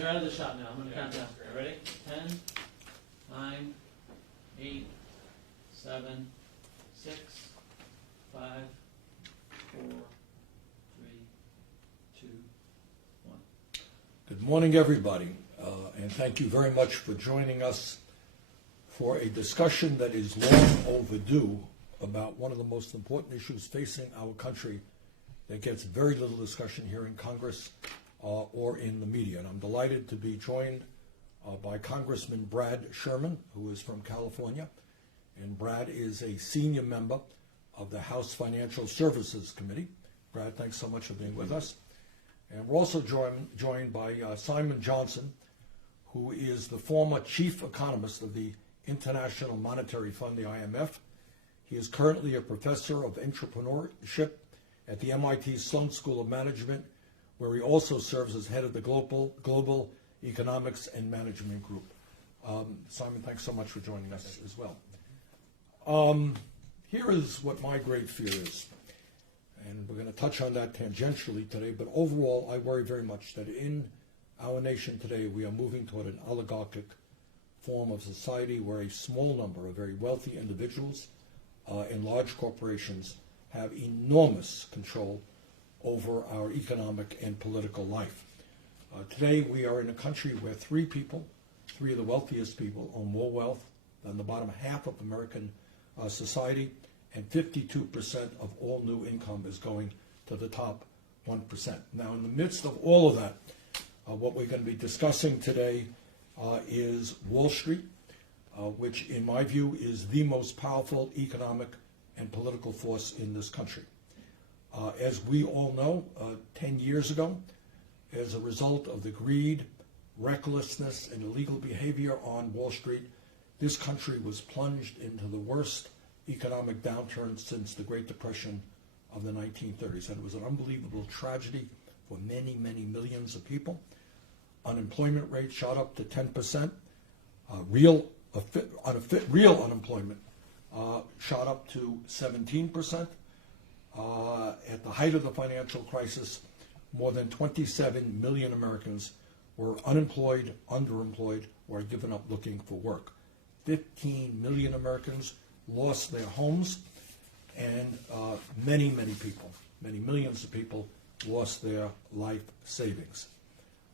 You're out of the shot now. I'm going to count down. Ready? 10, 9, 8, 7, 6, 5, 4, 3, 2, 1. Good morning, everybody, and thank you very much for joining us for a discussion that is long overdue about one of the most important issues facing our country that gets very little discussion here in Congress or in the media. And I'm delighted to be joined by Congressman Brad Sherman, who is from California. And Brad is a senior member of the House Financial Services Committee. Brad, thanks so much for being with us. And we're also joined by Simon Johnson, who is the former chief economist of the International Monetary Fund, the IMF. He is currently a professor of entrepreneurship at the MIT Sloan School of Management, where he also serves as head of the Global Economics and Management Group. Simon, thanks so much for joining us as well. Here is what my great fear is, and we're going to touch on that tangentially today, but overall I worry very much that in our nation today we are moving toward an oligarchic form of society where a small number of very wealthy individuals and large corporations have enormous control over our economic and political life. Today we are in a country where three of the wealthiest people own more wealth than the bottom half of American society, and 52% of all new income is going to the top 1%. Now, in the midst of all of that, what we're going to be discussing today is Wall Street, which in my view is the most powerful economic and political force in this country. As we all know, 10 years ago, as a result of the greed, recklessness, and illegal behavior on Wall Street, this country was plunged into the worst economic downturn since the Great Depression of the 1930s. And it was an unbelievable tragedy for many, many millions of people. Unemployment rate shot up to 10%. Real unemployment shot up to 17%. At the height of the financial crisis, more than 27 million Americans were unemployed, underemployed, or had given up looking for work. 15 million Americans lost their homes, and many millions of people lost their life savings.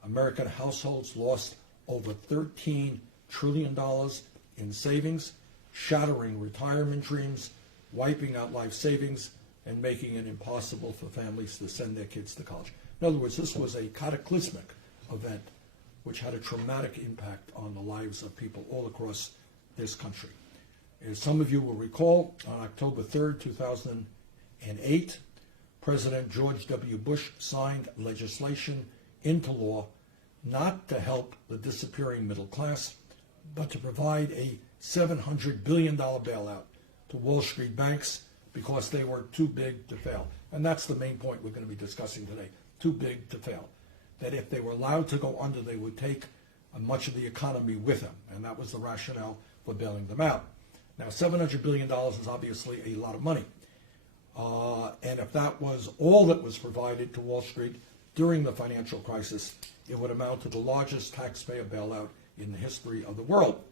American households lost over $13 trillion in savings, shattering retirement dreams, wiping out life savings, and making it impossible for families to send their kids to college. In other words, this was a cataclysmic event which had a traumatic impact on the lives of people all across this country. As some of you will recall, on October 3rd, 2008, President George W. Bush signed legislation into law not to help the disappearing middle class, but to provide a $700 billion bailout to Wall Street banks because they were too big to fail. And that's the main point we're going to be discussing today, too big to fail. That if they were allowed to go under, they would take much of the economy with them. And that was the rationale for bailing them out. Now, $700 billion is obviously a lot of money. And if that was all that was provided to Wall Street during the financial crisis, it would amount to the largest taxpayer bailout in the history of the world.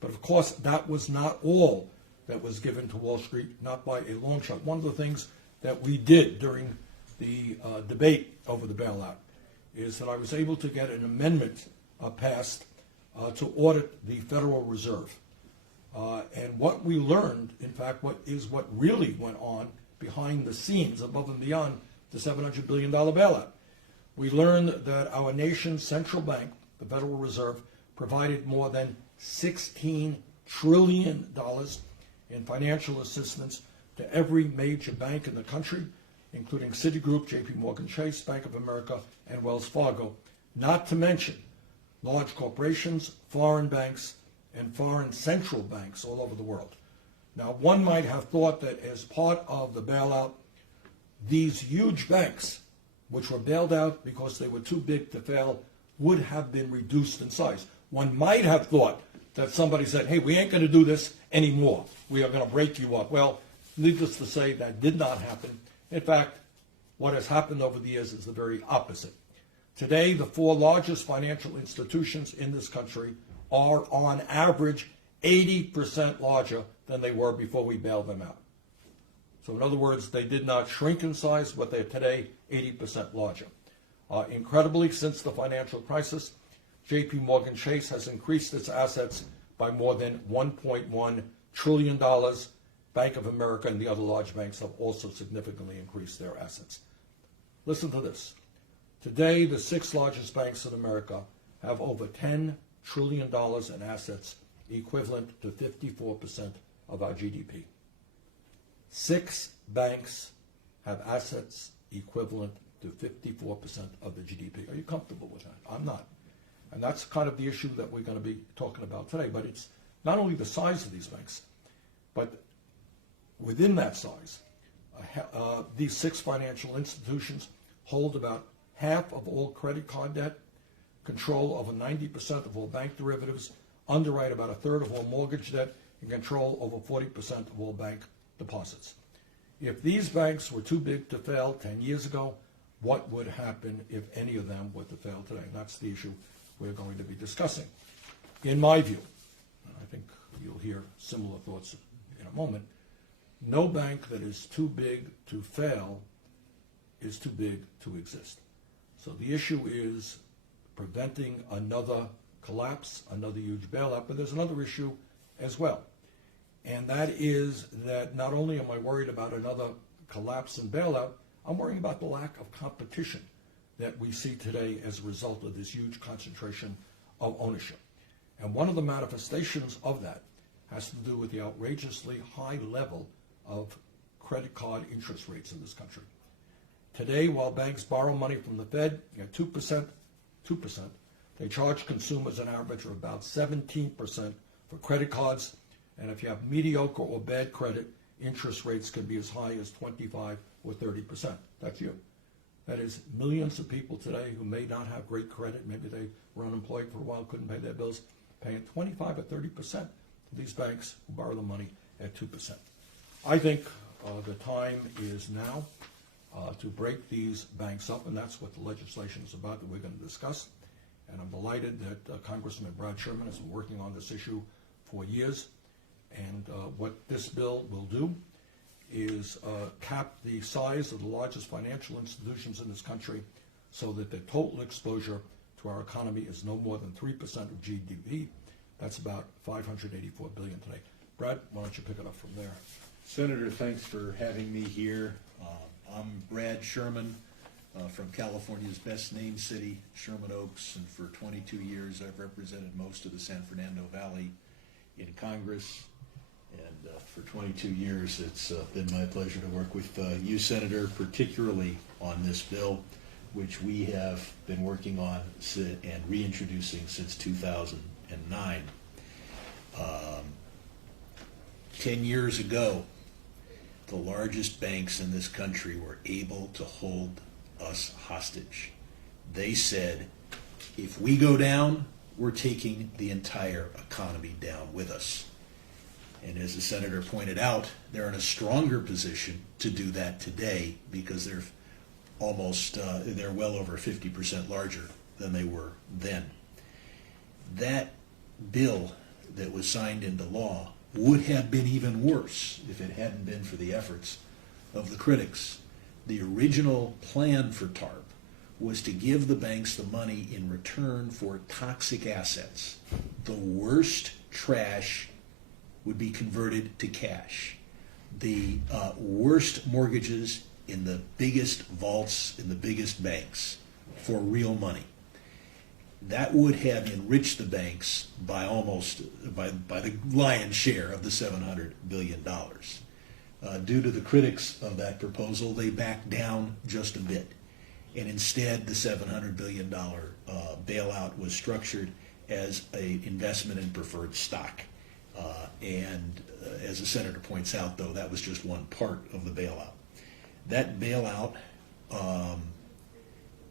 But of course, that was not all that was given to Wall Street, not by a long shot. One of the things that we did during the debate over the bailout is that I was able to get an amendment passed to audit the Federal Reserve. And what we learned, in fact, what really went on behind the scenes, above and beyond the $700 billion bailout. We learned that our nation's central bank, the Federal Reserve, provided more than $16 trillion in financial assistance to every major bank in the country, including Citigroup, JP Morgan Chase, Bank of America, and Wells Fargo, not to mention large corporations, foreign banks, and foreign central banks all over the world. Now, one might have thought that as part of the bailout, these huge banks, which were bailed out because they were too big to fail, would have been reduced in size. One might have thought that somebody said, hey, we ain't going to do this anymore. We are going to break you up. Well, needless to say, that did not happen. In fact, what has happened over the years is the very opposite. Today, the four largest financial institutions in this country are on average 80% larger than they were before we bailed them out. So in other words, they did not shrink in size, but they're today 80% larger. Incredibly, since the financial crisis, J.P. Morgan Chase has increased its assets by more than $1.1 trillion. Bank of America and the other large banks have also significantly increased their assets. Listen to this. Today, the six largest banks in America have over $10 trillion in assets, equivalent to 54% of our GDP. Six banks have assets equivalent to 54% of the GDP. Are you comfortable with that? I'm not. And that's kind of the issue that we're going to be talking about today. But it's not only the size of these banks, but within that size, these six financial institutions hold about half of all credit card debt, control over 90% of all bank derivatives, underwrite about a third of all mortgage debt, and control over 40% of all bank deposits. If these banks were too big to fail 10 years ago, what would happen if any of them were to fail today? And that's the issue we're going to be discussing. In my view, and I think you'll hear similar thoughts in a moment, no bank that is too big to fail is too big to exist. So the issue is preventing another collapse, another huge bailout, but there's another issue as well. And that is that not only am I worried about another collapse and bailout, I'm worrying about the lack of competition that we see today as a result of this huge concentration of ownership. And one of the manifestations of that has to do with the outrageously high level of credit card interest rates in this country. Today, while banks borrow money from the Fed at 2%, they charge consumers an average of about 17% for credit cards. And if you have mediocre or bad credit, interest rates can be as high as 25 or 30%. That's you. That is millions of people today who may not have great credit. Maybe they were unemployed for a while, couldn't pay their bills, paying 25 or 30% to these banks who borrow the money at 2%. I think the time is now to break these banks up, and that's what the legislation is about that we're going to discuss. And I'm delighted that Congressman Brad Sherman has been working on this issue for years. And what this bill will do is cap the size of the largest financial institutions in this country so that their total exposure to our economy is no more than 3% of GDP. That's about $584 billion today. Brad, why don't you pick it up from there? Senator, thanks for having me here. I'm Brad Sherman from California's best named city, Sherman Oaks, and for 22 years I've represented most of the San Fernando Valley in Congress. And for 22 years it's been my pleasure to work with you, Senator, particularly on this bill, which we have been working on and reintroducing since 2009. 10 years ago, the largest banks in this country were able to hold us hostage. They said, if we go down, we're taking the entire economy down with us. And as the senator pointed out, they're in a stronger position to do that today because they're well over 50% larger than they were then. That bill that was signed into law would have been even worse if it hadn't been for the efforts of the critics. The original plan for TARP was to give the banks the money in return for toxic assets. The worst trash would be converted to cash. The worst mortgages in the biggest vaults in the biggest banks for real money. That would have enriched the banks by the lion's share of the $700 billion. Due to the critics of that proposal, they backed down just a bit. And instead, the $700 billion bailout was structured as an investment in preferred stock. As the senator points out, though, that was just one part of the bailout. That bailout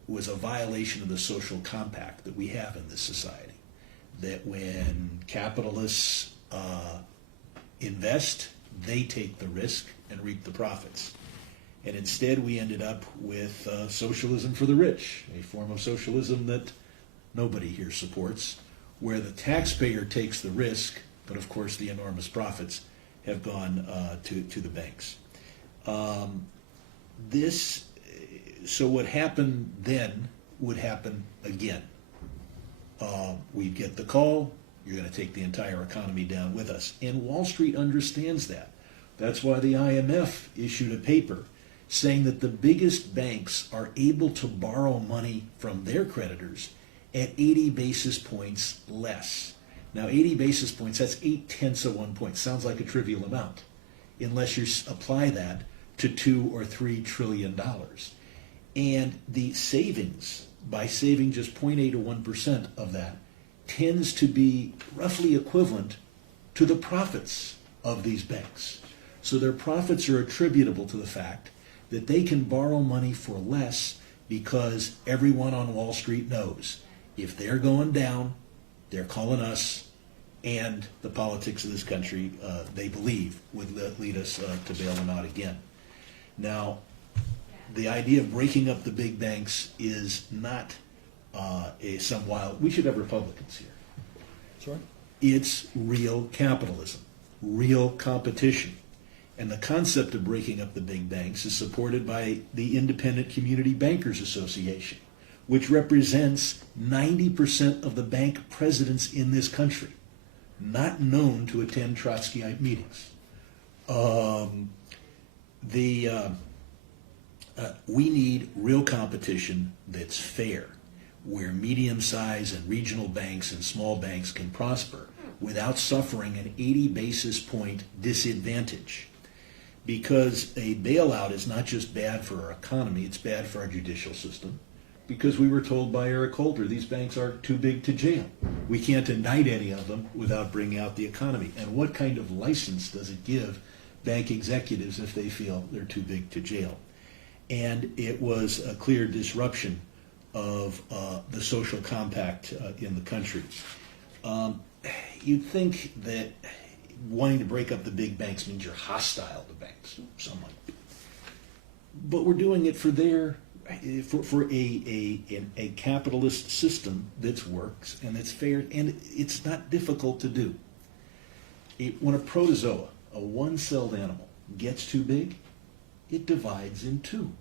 was a violation of the social compact that we have in this society. That when capitalists invest, they take the risk and reap the profits. And instead we ended up with socialism for the rich, a form of socialism that nobody here supports, where the taxpayer takes the risk, but of course the enormous profits have gone to the banks. So what happened then would happen again. We'd get the call, you're going to take the entire economy down with us. And Wall Street understands that. That's why the IMF issued a paper saying that the biggest banks are able to borrow money from their creditors at 80 basis points less. Now, 80 basis points, that's 0.8 of 1 point. Sounds like a trivial amount, unless you apply that to $2 or $3 trillion. And the savings, by saving just 0.8 or 1% of that, tends to be roughly equivalent to the profits of these banks. So their profits are attributable to the fact that they can borrow money for less because everyone on Wall Street knows if they're going down, they're calling us, and the politics of this country, they believe, would lead us to bail them out again. Now, the idea of breaking up the big banks is not some wild. We should have Republicans here. Sorry? It's real capitalism, real competition. And the concept of breaking up the big banks is supported by the Independent Community Bankers Association, which represents 90% of the bank presidents in this country, not known to attend Trotskyite meetings. We need real competition that's fair, where medium-sized and regional banks and small banks can prosper without suffering an 80 basis point disadvantage. Because a bailout is not just bad for our economy, it's bad for our judicial system. Because we were told by Eric Holder, these banks are too big to jail. We can't indict any of them without bringing out the economy. And what kind of license does it give bank executives if they feel they're too big to jail? And it was a clear disruption of the social compact in the country. You'd think that wanting to break up the big banks means you're hostile to banks. Some might be. But we're doing it for a capitalist system that works and that's fair, and it's not difficult to do. When a protozoa, a one-celled animal, gets too big, it divides in two.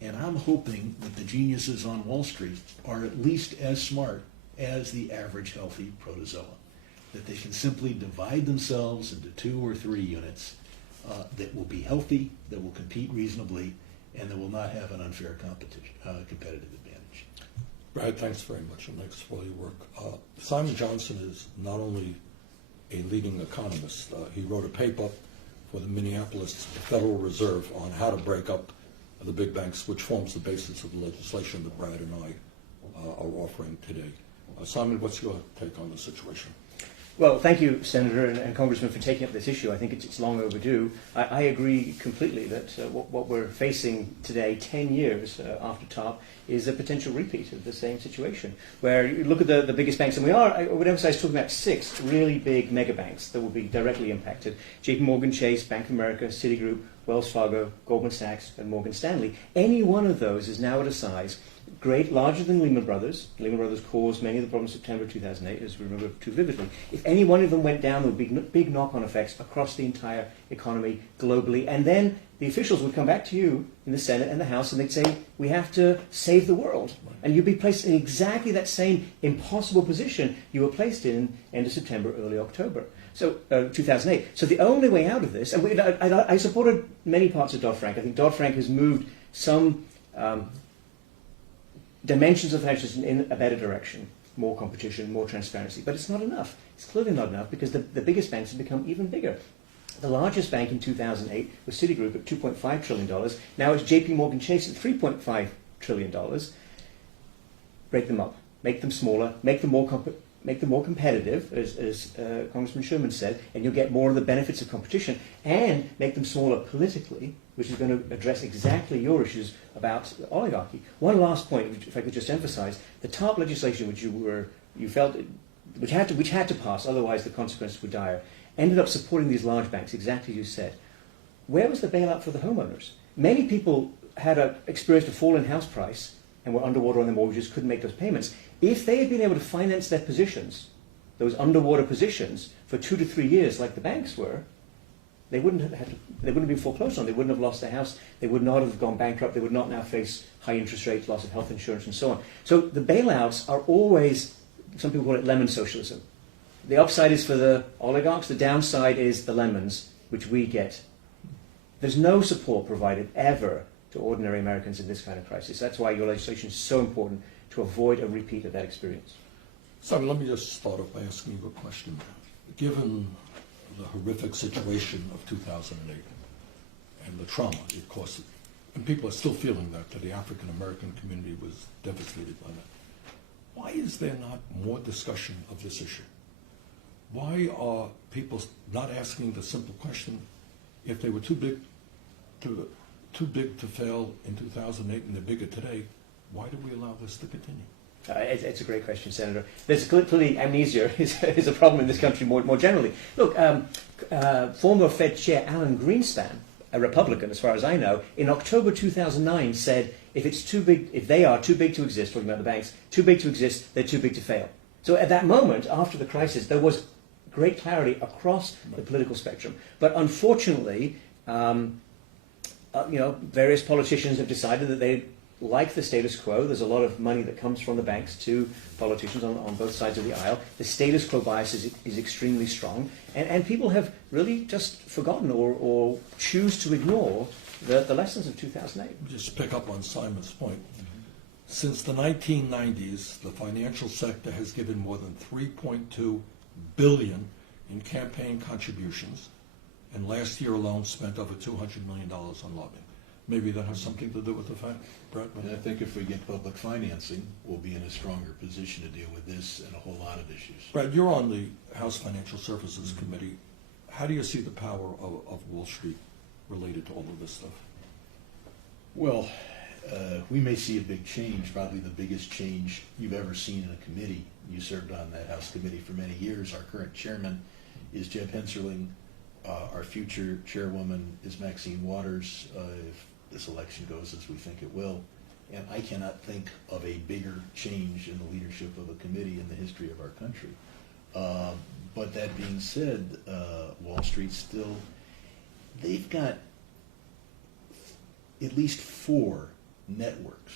And I'm hoping that the geniuses on Wall Street are at least as smart as the average healthy protozoa, that they can simply divide themselves into 2 or 3 units that will be healthy, that will compete reasonably, and that will not have an unfair competitive advantage. Brad, thanks very much, and thanks for all your work. Simon Johnson is not only a leading economist, he wrote a paper for the Minneapolis Federal Reserve on how to break up the big banks, which forms the basis of the legislation that Brad and I are offering today. Simon, what's your take on the situation? Well, thank you, Senator and Congressman, for taking up this issue. I think it's long overdue. I agree completely that what we're facing today, 10 years after TARP, is a potential repeat of the same situation, where you look at the biggest banks, and I would emphasize talking about 6 really big mega banks that will be directly impacted. JP Morgan Chase, Bank of America, Citigroup, Wells Fargo, Goldman Sachs, and Morgan Stanley. Any one of those is now at a size larger than Lehman Brothers. Lehman Brothers caused many of the problems in September 2008, as we remember too vividly. If any one of them went down, there would be big knock-on effects across the entire economy globally. And then the officials would come back to you in the Senate and the House, and they'd say, we have to save the world. And you'd be placed in exactly that same impossible position you were placed in end of September, early October. So 2008. So the only way out of this, and I supported many parts of Dodd-Frank. I think Dodd-Frank has moved some dimensions of financial system in a better direction, more competition, more transparency. But it's not enough. It's clearly not enough because the biggest banks have become even bigger. The largest bank in 2008 was Citigroup at $2.5 trillion. Now it's JP Morgan Chase at $3.5 trillion. Break them up. Make them smaller. Make them more competitive, as Congressman Sherman said, and you'll get more of the benefits of competition, and make them smaller politically, which is going to address exactly your issues about oligarchy. One last point, if I could just emphasize, the TARP legislation, which had to pass, otherwise the consequences were dire, ended up supporting these large banks, exactly as you said. Where was the bailout for the homeowners? many people had experienced a fall in house price and were underwater on their mortgages, couldn't make those payments. If they had been able to finance their positions, those underwater positions, for 2 to 3 years, like the banks were, they wouldn't have been foreclosed on. They wouldn't have lost their house. They would not have gone bankrupt. They would not now face high interest rates, loss of health insurance, and so on. So the bailouts are always, some people call it lemon socialism. The upside is for the oligarchs. The downside is the lemons, which we get. There's no support provided ever to ordinary Americans in this kind of crisis. That's why your legislation is so important, to avoid a repeat of that experience. Simon, let me just start off by asking you a question. Given the horrific situation of 2008 and the trauma it caused, and people are still feeling that the African American community was devastated by that, why is there not more discussion of this issue? Why are people not asking the simple question, if they were too big to fail in 2008 and they're bigger today, why do we allow this to continue? It's a great question, Senator. There's clearly amnesia is a problem in this country more generally. Look, former Fed Chair Alan Greenspan, a Republican as far as I know, in October 2009 said, if they are too big to exist, talking about the banks, too big to exist, they're too big to fail. So at that moment, after the crisis, there was great clarity across the political spectrum. But unfortunately, various politicians have decided that they like the status quo. There's a lot of money that comes from the banks to politicians on both sides of the aisle. The status quo bias is extremely strong. And people have really just forgotten or choose to ignore the lessons of 2008. Just pick up on Simon's point. Since the 1990s, the financial sector has given more than $3.2 billion in campaign contributions, and last year alone spent over $200 million on lobbying. Maybe that has something to do with the fact, Brad? And I think if we get public financing, we'll be in a stronger position to deal with this and a whole lot of issues. Brad, you're on the House Financial Services Committee. How do you see the power of Wall Street related to all of this stuff? Well, we may see a big change, probably the biggest change you've ever seen in a committee. You served on that House committee for many years. Our current chairman is Jeb Henserling. Our future chairwoman is Maxine Waters, if this election goes as we think it will. And I cannot think of a bigger change in the leadership of a committee in the history of our country. But that being said, Wall Street still, they've got at least 4 networks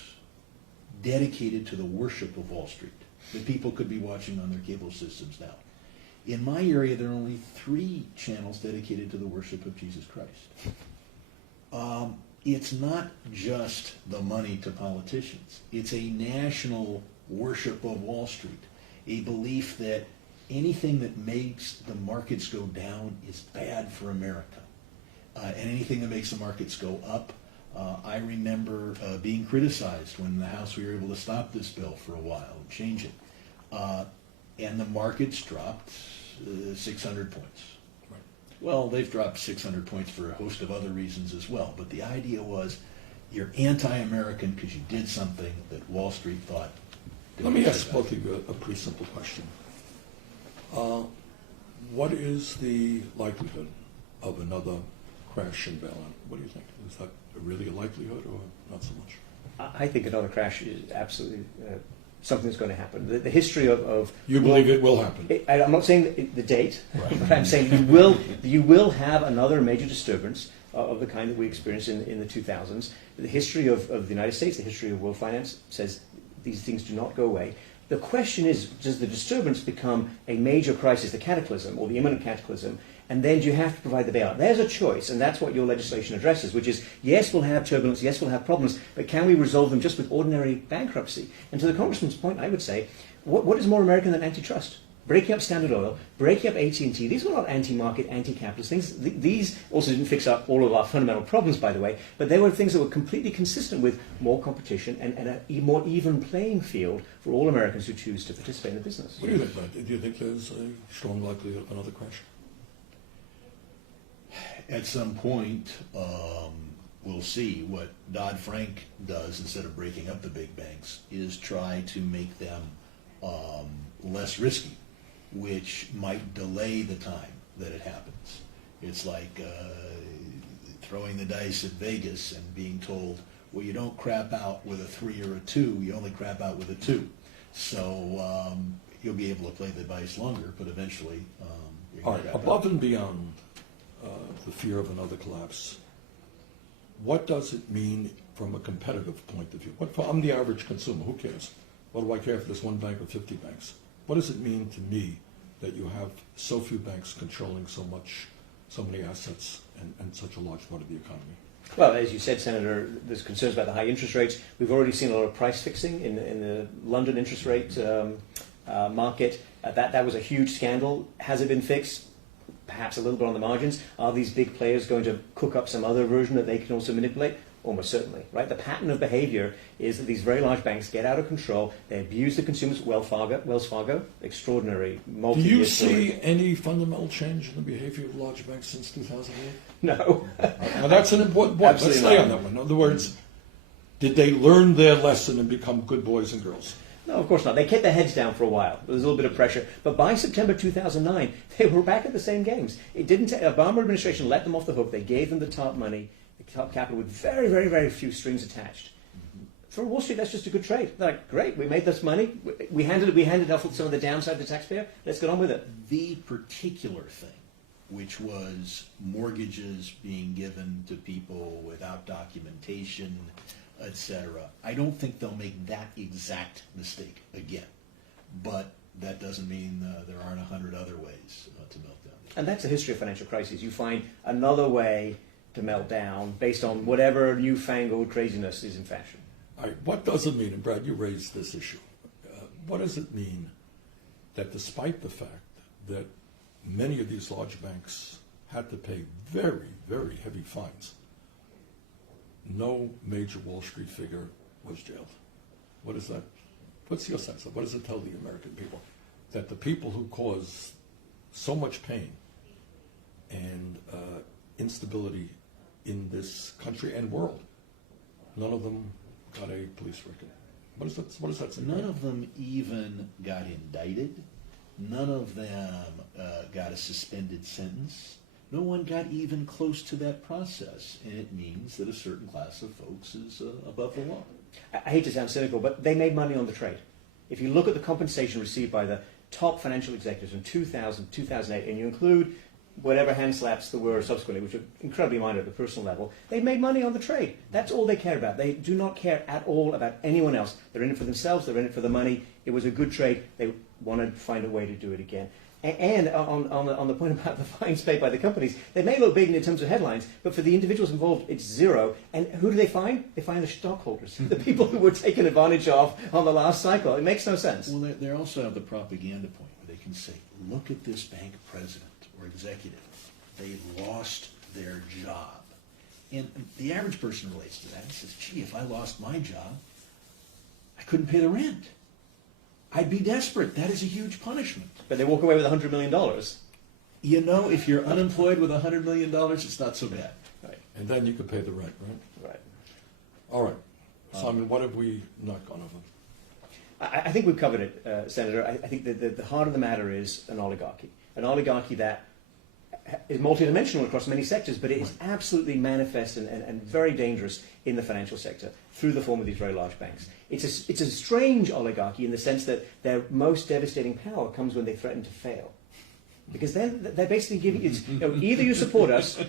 dedicated to the worship of Wall Street that people could be watching on their cable systems now. In my area, there are only 3 channels dedicated to the worship of Jesus Christ. It's not just the money to politicians. It's a national worship of Wall Street, a belief that anything that makes the markets go down is bad for America. And anything that makes the markets go up, I remember being criticized when in the House we were able to stop this bill for a while and change it. And the markets dropped 600 points. Right. Well, they've dropped 600 points for a host of other reasons as well. But the idea was you're anti-American because you did something that Wall Street thought. Let me ask both of you a pretty simple question. What is the likelihood of another crash and bailout? What do you think? Is that really a likelihood or not so much? I think another crash is absolutely something that's going to happen. The history of You believe it will happen? I'm not saying the date, Right. but I'm saying you will have another major disturbance of the kind that we experienced in the 2000s. The history of the United States, the history of world finance says these things do not go away. The question is, does the disturbance become a major crisis, the cataclysm or the imminent cataclysm, and then do you have to provide the bailout? There's a choice, and that's what your legislation addresses, which is, yes, we'll have turbulence, yes, we'll have problems, but can we resolve them just with ordinary bankruptcy? And to the Congressman's point, I would say, what is more American than antitrust? Breaking up Standard Oil, breaking up AT&T, these were not anti-market, anti-capitalist things. These also didn't fix up all of our fundamental problems, by the way, but they were things that were completely consistent with more competition and a more even playing field for all Americans who choose to participate in the business. What do you think, Brad? Do you think there's a strong likelihood of another crash? At some point, we'll see. What Dodd-Frank does, instead of breaking up the big banks, is try to make them less risky, which might delay the time that it happens. It's like throwing the dice at Vegas and being told, well, you don't crap out with a 3 or a 2, you only crap out with a 2. So you'll be able to play the dice longer, but eventually you're All going right, to crap above out. and beyond the fear of another collapse, what does it mean from a competitive point of view? I'm the average consumer, who cares? What do I care if there's one bank or 50 banks? What does it mean to me that you have so few banks controlling so many assets and such a large part of the economy? Well, as you said, Senator, there's concerns about the high interest rates. We've already seen a lot of price fixing in the London interest rate market. That was a huge scandal. Has it been fixed? Perhaps a little bit on the margins. Are these big players going to cook up some other version that they can also manipulate? Almost certainly, right? The pattern of behavior is that these very large banks get out of control. They abuse the consumers. Wells Fargo, extraordinary Do multi-year you story. see any fundamental change in the behavior of large banks since 2008? No. Now that's an important point. Let's Absolutely stay not. on that one. In other words, did they learn their lesson and become good boys and girls? No, of course not. They kept their heads down for a while. There was a little bit of pressure. But by September 2009, they were back at the same games. It didn't. Obama administration let them off the hook. They gave them the top money, the top capital, with very, very, very few strings attached. For Wall Street, that's just a good trade. They're like, great, we made this money. We handed off some of the downside to the taxpayer. Let's get on with it. The particular thing, which was mortgages being given to people without documentation, etc., I don't think they'll make that exact mistake again. But that doesn't mean there aren't 100 other ways to melt down. And that's the history of financial crises. You find another way to melt down based on whatever newfangled craziness is in fashion. All right, what does it mean, and Brad, you raised this issue, what does it mean that despite the fact that many of these large banks had to pay very, very heavy fines, no major Wall Street figure was jailed? What is that? What's your sense of? What does it tell the American people? That the people who cause so much pain and instability in this country and world, none of them got a police record. What does that say? None of them even got indicted. None of them got a suspended sentence. No one got even close to that process, and it means that a certain class of folks is above the law. I hate to sound cynical, but they made money on the trade. If you look at the compensation received by the top financial executives in 2000, 2008, and you include whatever hand slaps there were subsequently, which are incredibly minor at the personal level, they made money on the trade. That's all they care about. They do not care at all about anyone else. They're in it for themselves. They're in it for the money. It was a good trade. They want to find a way to do it again. And on the point about the fines paid by the companies, they may look big in terms of headlines, but for the individuals involved, it's zero. And who do they find? They find the stockholders, the people who were taken advantage of on the last cycle. It makes no sense. Well, they also have the propaganda point where they can say, look at this bank president or executive. They lost their job. And the average person relates to that and says, gee, if I lost my job, I couldn't pay the rent. I'd be desperate. That is a huge punishment. But they walk away with $100 million. You know, if you're unemployed with $100 million, it's not so bad. Right. And then you could pay the rent, right? Right. All right. Simon, what have we not gone over? I think we've covered it, Senator. I think that the heart of the matter is an oligarchy that is multidimensional across many sectors, but it is absolutely manifest and very dangerous in the financial sector through the form of these very large banks. It's a strange oligarchy in the sense that their most devastating power comes when they threaten to fail. Because then they're basically giving you, either you support us,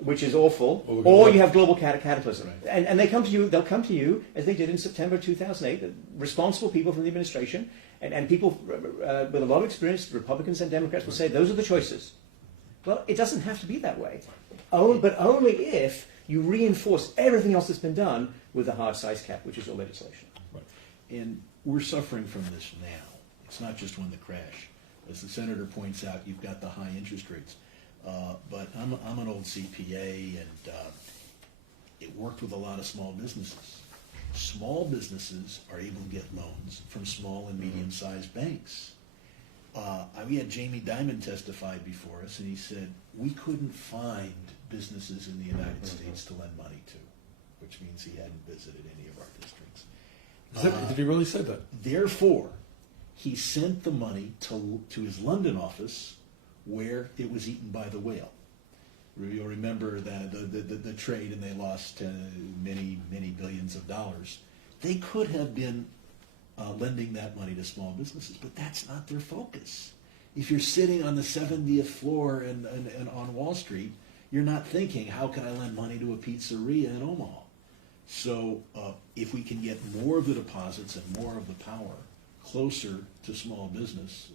which is awful, or you have global cataclysm. Right. And they'll come to you, as they did in September 2008, the responsible people from the administration, and people with a lot of experience, Republicans and Democrats, will say, those are the choices. Well, it doesn't have to be that way. But only if you reinforce everything else that's been done with the hard size cap, which is your legislation. Right. And we're suffering from this now. It's not just when the crash. As the senator points out, you've got the high interest rates. But I'm an old CPA, and it worked with a lot of small businesses. Small businesses are able to get loans from small and medium-sized banks. We had Jamie Dimon testify before us, and he said, we couldn't find businesses in the United States to lend money to, which means he hadn't visited any of our districts. Did he really say that? Therefore, he sent the money to his London office, where it was eaten by the whale. You'll remember that the trade, and they lost many billions of dollars. They could have been lending that money to small businesses, but that's not their focus. If you're sitting on the 70th floor and on Wall Street, you're not thinking, how can I lend money to a pizzeria in Omaha? So if we can get more of the deposits and more of the power closer to small business,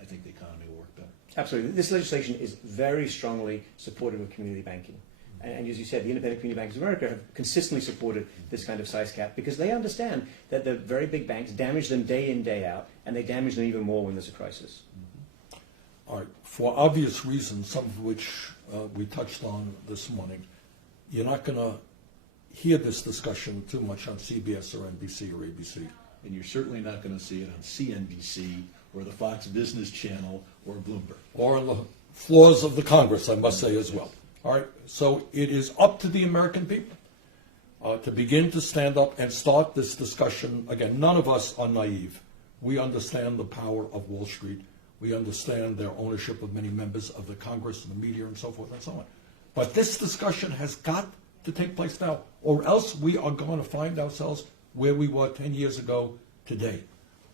I think the economy will work better. Absolutely. This legislation is very strongly supportive of community banking. And as you said, the Independent Community Banks of America have consistently supported this kind of size cap because they understand that the very big banks damage them day in, day out, and they damage them even more when there's a crisis. All right. For obvious reasons, some of which we touched on this morning, you're not going to hear this discussion too much on CBS or NBC or ABC. And you're certainly not going to see it on CNBC or the Fox Business Channel or Bloomberg. Or on the floors of the Congress, I must say as well. All right, so it is up to the American people to begin to stand up and start this discussion. Again, none of us are naive. We understand the power of Wall Street. We understand their ownership of many members of the Congress and the media and so forth and so on. But this discussion has got to take place now, or else we are going to find ourselves where we were 10 years ago today,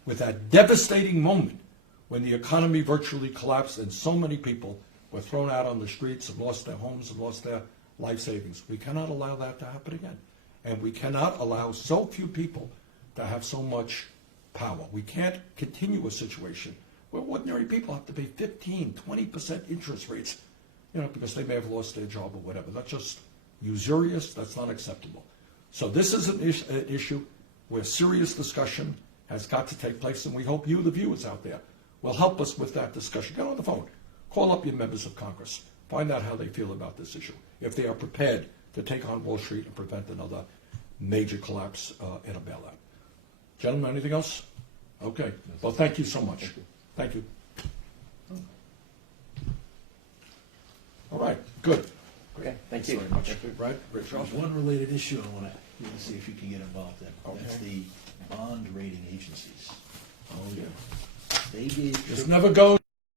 with that devastating moment when the economy virtually collapsed and so many people were thrown out on the streets and lost their homes and lost their life savings. We cannot allow that to happen again. And we cannot allow so few people to have so much power. We can't continue a situation where ordinary people have to pay 15, 20% interest rates, because they may have lost their job or whatever. That's just usurious. That's not acceptable. So this is an issue where serious discussion has got to take place, and we hope you, the viewers out there, will help us with that discussion. Get on the phone. Call up your members of Congress. Find out how they feel about this issue, if they are prepared to take on Wall Street and prevent another major collapse and a bailout. Gentlemen, anything else? Okay. Well, thank you so much. Thank you. All right. Good. Okay, thank you Very much. Thank you. Right, Rich? There's one related issue I want to see if you can get involved in. Okay. That's the bond rating agencies. Oh, yeah. They gave Just never go